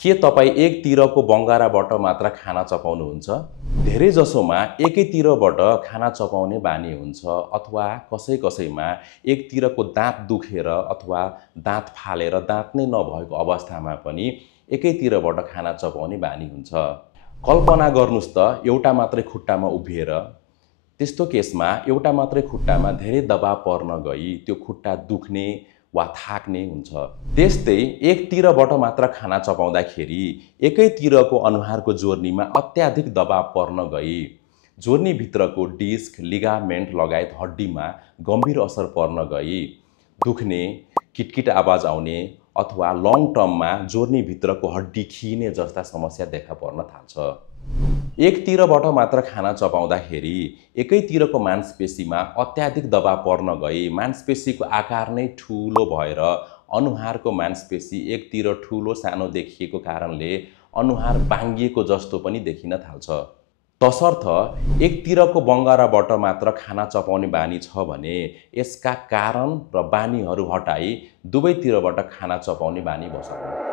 के तपाईँ एकतिरको बङ्गाराबाट मात्र खाना चपाउनुहुन्छ? धेरैजसोमा एकैतिरबाट खाना चपाउने बानी हुन्छ अथवा कसैमा एकतिरको दाँत दुखेर अथवा दाँत फालेर दाँत नै नभएको अवस्थामा पनि एकैतिरबाट खाना चपाउने बानी हुन्छ। कल्पना गर्नुस् त एउटा मात्रै खुट्टामा उभिएर त्यस्तो केसमा एउटा मात्रै खुट्टामा धेरै दबाब पर्न गई त्यो खुट्टा दुख्ने वा थाक्ने हुन्छ। त्यस्तै एकतिरबाट मात्र खाना चपाउँदाखेरि एकैतिरको अनुहारको जोर्नीमा अत्याधिक दबाब पर्न गई जोर्नीभित्रको डिस्क, लिगामेन्ट लगायत हड्डीमा गम्भीर असर पर्न गई दुख्ने, किटकिट आवाज आउने अथवा लङ टर्ममा जोर्नीभित्रको हड्डी खिने जस्ता समस्या देखा पर्न थाल्छ। एकतिरबाट मात्र खाना चपाउँदाखेरि एकैतिरको मांसपेशीमा अत्याधिक दबाब पर्न गई मांसपेशीको आकार नै ठूलो भएर अनुहारको मांसपेशी एकतिर ठूलो सानो देखिएको कारणले अनुहार बाङ्गिएको जस्तो पनि देखिन थाल्छ। तसर्थ एकतिरको बङ्गाराबाट मात्र खाना चपाउने बानी छ भने यसका कारण र बानीहरू हटाई दुवैतिरबाट खाना चपाउने बानी बसाउनु।